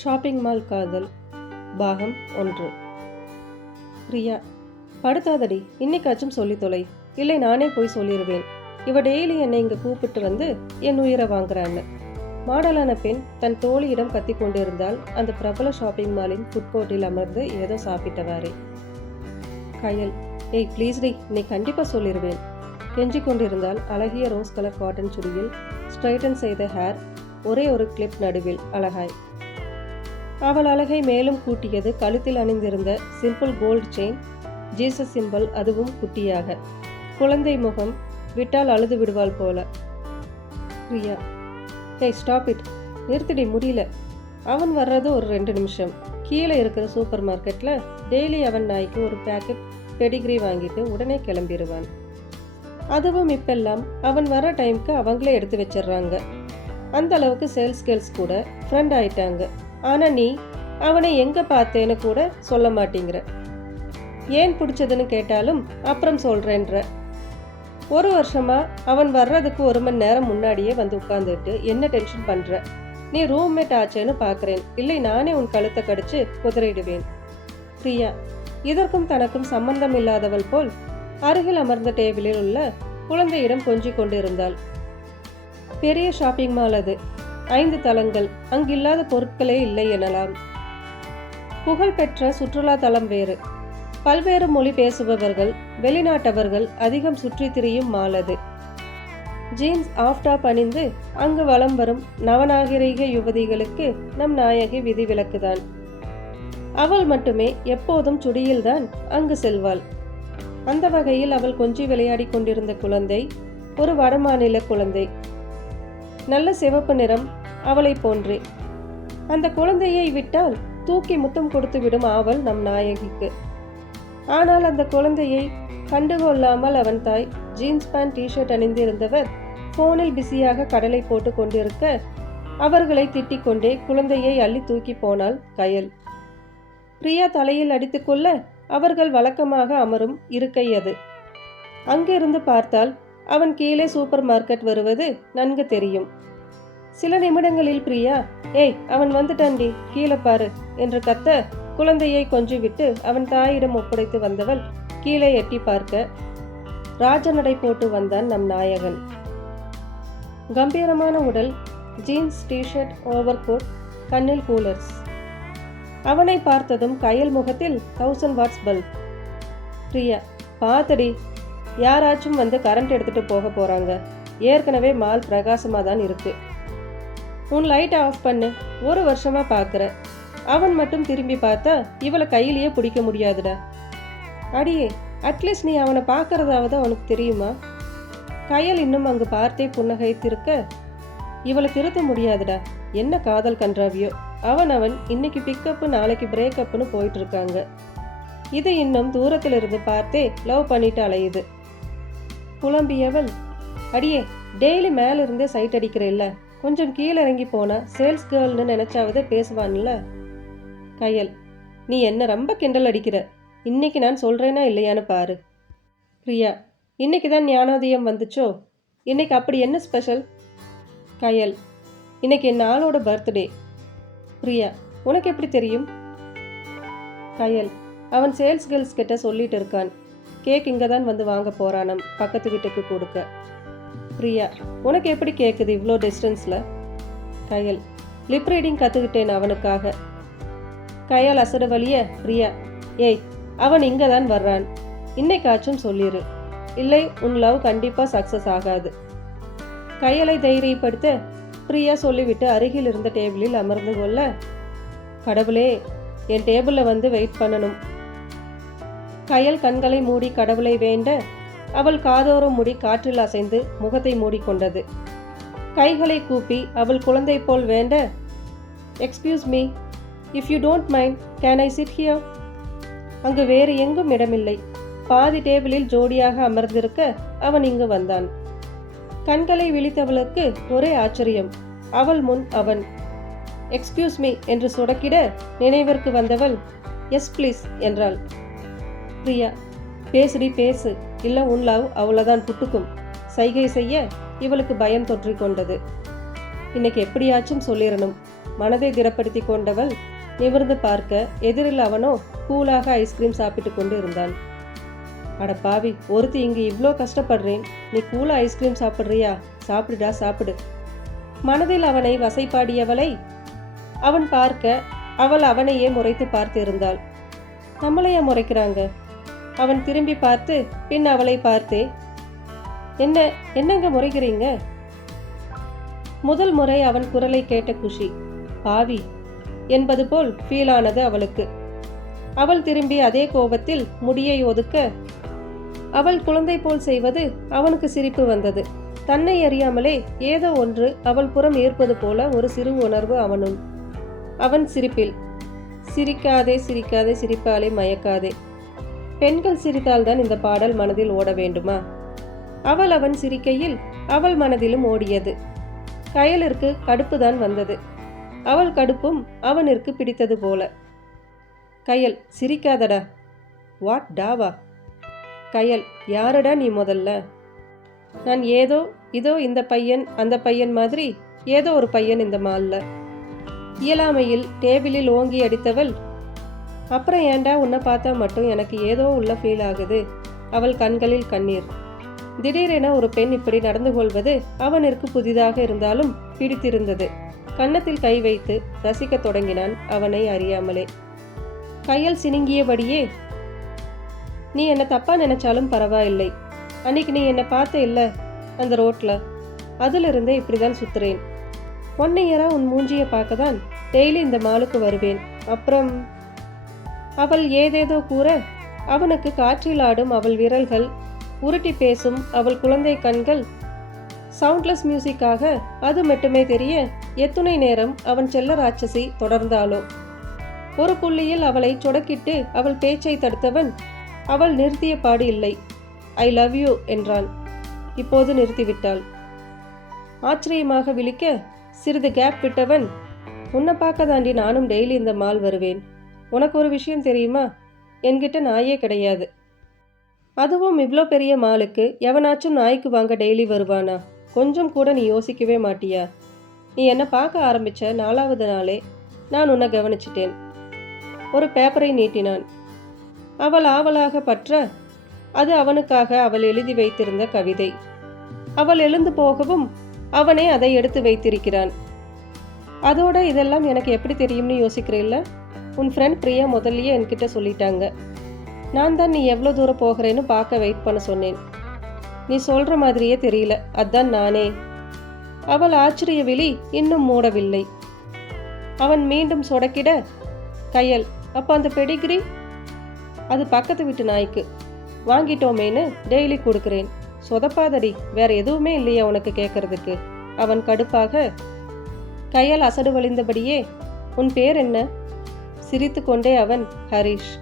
Shopping mall காதல் பாகம் 1. பிரியா, படுத்தாதடி, இன்னைக்காச்சும் சொல்லி தொலை, இல்லை நானே போய் சொல்லிடுவேன். இவ டெய்லி என்னை இங்கே கூப்பிட்டு வந்து என் உயிரை வாங்குறான்னு. மாடலான பெண் தன் தோழியிடம் கத்தி கொண்டிருந்தால் அந்த பிரபல ஷாப்பிங் மாலின் ஃபுட் கோர்ட்டில் அமர்ந்து ஏதோ சாப்பிட்டவாறே. கயல், ஏய் ப்ளீஸ் டி, இன்னைக்கு கண்டிப்பாக சொல்லிடுவேன். கெஞ்சி கொண்டிருந்தால் அழகிய ரோஸ் கலர் காட்டன் சுடியில் ஸ்ட்ரைட்டன் செய்த ஹேர், ஒரே ஒரு கிளிப் நடுவில் அழகாய். அவள் அழகை மேலும் கூட்டியது கழுத்தில் அணிந்திருந்த simple gold chain, Jesus symbol, அதுவும் குட்டியாக. குழந்தை முகம், விட்டால் அழுது விடுவாள் போல. பிரியா, ஹே ஸ்டாப் இட், நிறுத்திடி, முடியல. அவன் வர்றது ஒரு 2 நிமிஷம். கீழே இருக்கிற சூப்பர் மார்க்கெட்டில் டெய்லி அவன் நாய்க்கு ஒரு பேக்கெட் பெடிகிரி வாங்கிட்டு உடனே கிளம்பிடுவான். அதுவும் இப்பெல்லாம் அவன் வர டைமுக்கு அவங்களே எடுத்து வச்சிடுறாங்க. அந்த அளவுக்கு சேல்ஸ் கேர்ள்ஸ் கூட ஃப்ரெண்ட் ஆயிட்டாங்க. ஆனால் நீ அவனை எங்கே பார்த்தேன்னு கூட சொல்ல மாட்டேங்கிற. ஏன் பிடிச்சதுன்னு கேட்டாலும் அப்புறம் சொல்கிறேன்ற. ஒரு வருஷமா அவன் வர்றதுக்கு 1 மணி நேரம் முன்னாடியே வந்து உட்காந்துட்டு என்ன டென்ஷன் பண்ணுற? நீ ரூம்மேட் ஆச்சேன்னு பார்க்குறேன், இல்லை நானே உன் கழுத்தை கடிச்சு குதிரையிடுவேன். பிரியா, இதற்கும் தனக்கும் சம்பந்தம் இல்லாதவள் போல் அருகில் அமர்ந்த டேபிளில் உள்ள குழந்தையிடம் கொஞ்சிக் கொண்டிருந்தாள். பெரிய ஷாப்பிங் மால் அது, 5 தளங்கள், அங்கில்லாத பொருட்களே இல்லை எனலாம். புகழ்பெற்ற சுற்றுலா தலம் வேறு. பல்வேறு மொழி பேசுபவர்கள், வெளிநாட்டவர்கள் அதிகம் சுற்றி திரியும் மால் அது. ஜீன்ஸ் ஆஃப் டாப் அணிந்து அங்கு வலம் வரும் நவநாகரிக யுவதிகளுக்கு நம் நாயகி விதிவிலக்குதான். அவள் மட்டுமே எப்போதும் சுடியில்தான் அங்கு செல்வாள். அந்த வகையில் அவள் கொஞ்சி விளையாடி கொண்டிருந்த குழந்தை ஒரு வடமாநில குழந்தை. நல்ல சிவப்பு நிறம், அவளை போன்றே. அந்த குழந்தையை விட்டால் தூக்கி முத்தம் கொடுத்து விடும் ஆவல் நம் நாயகிக்கு. ஆனால் அந்த குழந்தையை கண்டுகொள்ளாமல் அவன் தாய் ஜீன்ஸ் பேண்ட் டிஷர்ட் அணிந்திருந்தவர் போனில் பிஸியாக கடலை போட்டு கொண்டிருக்க அவர்களை திட்டிக் கொண்டே குழந்தையை அள்ளி தூக்கி போனாள் கயல். பிரியா தலையில் அடித்துக்கொள்ள அவர்கள் வழக்கமாக அமரும் இருக்கை அது. அங்கிருந்து பார்த்தால் அவன் கீழே சூப்பர் மார்க்கெட் வருவது நன்கு தெரியும். சில நிமிடங்களில் பிரியா, ஏய் அவன் வந்துட்டான்டி, கீழே பாரு என்று கத்த குழந்தையை கொஞ்சி விட்டு அவன் தாயிடம் ஒப்படைத்து வந்தவள் கீழே எட்டி பார்க்க ராஜநடை போட்டு வந்தான் நம் நாயகன். கம்பீரமான உடல், ஜீன்ஸ் டிஷர்ட், ஓவர் கோட், கண்ணில் கூலர்ஸ். அவனை பார்த்ததும் கயல் முகத்தில் 1000 வாட்ஸ் பல்ப். பிரியா, பார்த்தடி, யாராச்சும் வந்து கரண்ட் எடுத்துட்டு போக போறாங்க. ஏற்கனவே மால் பிரகாசமா தான் இருக்கு. உன் லைட்டை ஆஃப் பண்ணு. 1 வருஷமா பார்க்குற. அவன் மட்டும் திரும்பி பார்த்தா இவளை கையிலேயே பிடிக்க முடியாதுடா. அடியே, அட்லீஸ்ட் நீ அவனை பார்க்கறதாவது அவனுக்கு தெரியுமா? கயல் இன்னும் அங்கு பார்த்தே புன்னகைத்திருக்க, இவளை திருத்த முடியாதுடா. என்ன காதல் கன்றாவியோ. அவன் இன்னைக்கு பிக்கப்பு நாளைக்கு பிரேக்கப்னு போயிட்டு இருக்காங்க. இது இன்னும் தூரத்தில் இருந்து பார்த்தே லவ் பண்ணிட்டு அலையுது. புலம்பியவள், அடியே டெய்லி மேல இருந்தே சைட் அடிக்கிற இல்ல, கொஞ்சம் கீழே இறங்கி போனா சேல்ஸ் கேர்ள்னு நினைச்சாவது பேசுவான்ல. கயல், நீ என்ன ரொம்ப கிண்டல் அடிக்கிற. இன்னைக்கு நான் சொல்றேனா இல்லையான்னு பாரு. பிரியா, இன்னைக்கு தான் ஞானோதயம் வந்துச்சோ? இன்னைக்கு அப்படி என்ன ஸ்பெஷல்? கயல், இன்னைக்கு என் ஆளோட பர்த்டே. பிரியா, உனக்கு எப்படி தெரியும்? கயல், அவன் சேல்ஸ் கேர்ள்ஸ் கிட்ட சொல்லிட்டு இருக்கான். கேக் இங்கே தான் வந்து வாங்க போறானம், பக்கத்து வீட்டுக்கு கொடுக்க. பிரியா, உனக்கு எப்படி கேட்குது இவ்வளோ டிஸ்டன்ஸில்? கயல், லிப் ரீடிங் கற்றுக்கிட்டேன் அவனுக்காக. கயல் அசடு வழிய, பிரியா, ஏய் அவன் இங்கே தான் வர்றான், இன்னைக்காச்சும் சொல்லிடு, இல்லை உன் லவ் கண்டிப்பாக சக்ஸஸ் ஆகாது. கயலை தைரியப்படுத்த பிரியா சொல்லிவிட்டு அருகில் இருந்த டேபிளில் அமர்ந்து கொள்ள, கடவுளே என் டேபிளில் வந்து வெயிட் பண்ணணும். கயல் கண்களை மூடி கடவுளை வேண்ட அவள் காதோரம் முடி காற்றில் அசைந்து முகத்தை மூடிக்கொண்டது. கைகளை கூப்பி அவள் குழந்தை போல் வேண்ட, excuse me, if you don't mind can I sit here? அங்கு வேறு எங்கும் இடமில்லை. பாதி டேபிளில் ஜோடியாக அமர்ந்திருக்க அவன் இங்கு வந்தான். கண்களை விழித்தவளுக்கு ஒரே ஆச்சரியம். அவள் முன் அவன் எக்ஸ்கியூஸ் மீ என்று சொடக்கிட நினைவிற்கு வந்தவள் எஸ் ப்ளீஸ் என்றாள். பிரியா, பேசுடி பேசு, இல்லை உன் லவ் அவ்வளோதான் புட்டுக்கும். சைகை செய்ய இவளுக்கு பயம் தொற்றிக் கொண்டது. இன்னைக்கு எப்படியாச்சும் சொல்லிடணும். மனதை திடப்படுத்தி கொண்டவள் நிமிர்ந்து பார்க்க எதிரில் அவனோ கூலாக ஐஸ்கிரீம் சாப்பிட்டு கொண்டு இருந்தான். அட பாவி, ஒருத்தி இங்கு இவ்வளோ கஷ்டப்படுறேன், நீ கூலா ஐஸ்கிரீம் சாப்பிட்றியா? சாப்பிடுடா சாப்பிடு. மனதில் அவனை வசைப்பாடியவளை அவன் பார்க்க அவள் அவனையே முறைத்து பார்த்து இருந்தாள். நம்மளையா முறைக்கிறாங்க? அவன் திரும்பி பார்த்து பின் அவளை பார்த்தே, என்னங்க முறைக்கிறீங்க? முதல் முறை அவன் குரலை கேட்ட குஷி பாவி என்பது போல் ஃபீல் ஆனது அவளுக்கு. அவள் திரும்பி அதே கோபத்தில் முடியை ஒதுக்க அவள் குழந்தை போல் செய்வது அவனுக்கு சிரிப்பு வந்தது. தன்னை அறியாமலே ஏதோ ஒன்று அவள் புறம் ஏற்பது போல ஒரு சிறு உணர்வு அவனுள். அவன் சிரிப்பில் சிரிக்காதே சிரிக்காதே சிரிப்பாலே மயக்காதே. பெண்கள் சிரித்தால்தான் இந்த பாடல் மனதில் ஓட வேண்டுமா? அவன் சிரிக்கையில் அவள் மனதிலும் ஓடியது. கயலிற்கு கடுப்புதான் வந்தது. அவள் கடுப்பும் அவனிற்கு பிடித்தது போல. கயல், சிரிக்காதடா. வாட் டாவா? கயல், யாரடா நீ முதல்ல? நான் இதோ இந்த பையன் அந்த பையன் மாதிரி ஏதோ ஒரு பையன் இந்த மால்ல. இயலாமையில் டேபிளில் ஓங்கி அடித்தவள், அப்புறம் ஏண்டா உன்னை பார்த்தா மட்டும் எனக்கு ஏதோ உள்ள ஃபீல் ஆகுது. அவள் கண்களில் கண்ணீர். திடீரென ஒரு பெண் இப்படி நடந்து கொள்வது அவனிற்கு புதிதாக இருந்தாலும் பிடித்திருந்தது. கன்னத்தில் கை வைத்து ரசிக்கத் தொடங்கினான் அவனை அறியாமலே. கையில் சினுங்கியபடியே, நீ என்னை தப்பா நினைச்சாலும் பரவாயில்லை. அன்னைக்கு நீ என்னை பார்த்த இல்ல அந்த ரோட்ல, அதிலிருந்தே இப்படிதான் சுத்துறேன். 1 இயரா உன் மூஞ்சியை பார்க்க தான் டெய்லி இந்த மாலுக்கு வருவேன். அப்புறம் அவள் ஏதேதோ கூற அவனுக்கு காற்றில் ஆடும் அவள் விரல்கள், உருட்டி பேசும் அவள் குழந்தை கண்கள், சவுண்ட்லெஸ் மியூசிக்காக அது மட்டுமே தெரிய எத்துணை நேரம் அவன் செல்ல ராட்சசி தொடர்ந்தாளோ. ஒரு புள்ளியில் அவளை சொடக்கிட்டு அவள் பேச்சை தடுத்தவன் அவள் நிறுத்திய பாடு இல்லை. ஐ லவ் யூ என்றான். இப்போது நிறுத்திவிட்டாள். ஆச்சரியமாக விழிக்க சிறிது கேப் விட்டவன், உன்னை பார்க்க தாண்டி நானும் டெய்லி இந்த மால் வருவேன். உனக்கு ஒரு விஷயம் தெரியுமா? என்கிட்ட நாயே கிடையாது. அதுவும் இவ்வளோ பெரிய மாலுக்கு எவனாச்சும் நாய்க்கு வாங்க டெய்லி வருவானா? கொஞ்சம் கூட நீ யோசிக்கவே மாட்டியா? நீ என்னை பார்க்க ஆரம்பிச்ச 4வது நாளே நான் உன்னை கவனிச்சிட்டேன். ஒரு பேப்பரை நீட்டினான். அவள் ஆவலாக பற்ற அது அவனுக்காக அவள் எழுதி வைத்திருந்த கவிதை. அவள் எழுந்து போகவும் அவனே அதை எடுத்து வைத்திருக்கிறான். அதோட இதெல்லாம் எனக்கு எப்படி தெரியும்னு யோசிக்கிறேல்ல? உன் ஃப்ரெண்ட் பிரியா முதல்லயே என்கிட்ட சொல்லிட்டாங்க. நான் தான் நீ எவ்வளோ தூரம் போகிறேன்னு பார்க்க வெயிட் பண்ண சொன்னேன். நீ சொல்கிற மாதிரியே தெரியல, அதான் நானே. அவள் ஆச்சரிய விழி இன்னும் மூடவில்லை. அவன் மீண்டும் சொடக்கிட, கையல், அப்போ அந்த பெடிகிரி? அது பக்கத்து வீட்டு நாய்க்கு வாங்கிட்டோமேன்னு டெய்லி கொடுக்குறேன். சொதப்பாதடி, வேற எதுவுமே இல்லையா உனக்கு கேட்கறதுக்கு? அவன் கடுப்பாக. கையால் அசடு வழிந்தபடியே, உன் பேர் என்ன? சிரித்து கொண்டே அவன், ஹரிஷ்.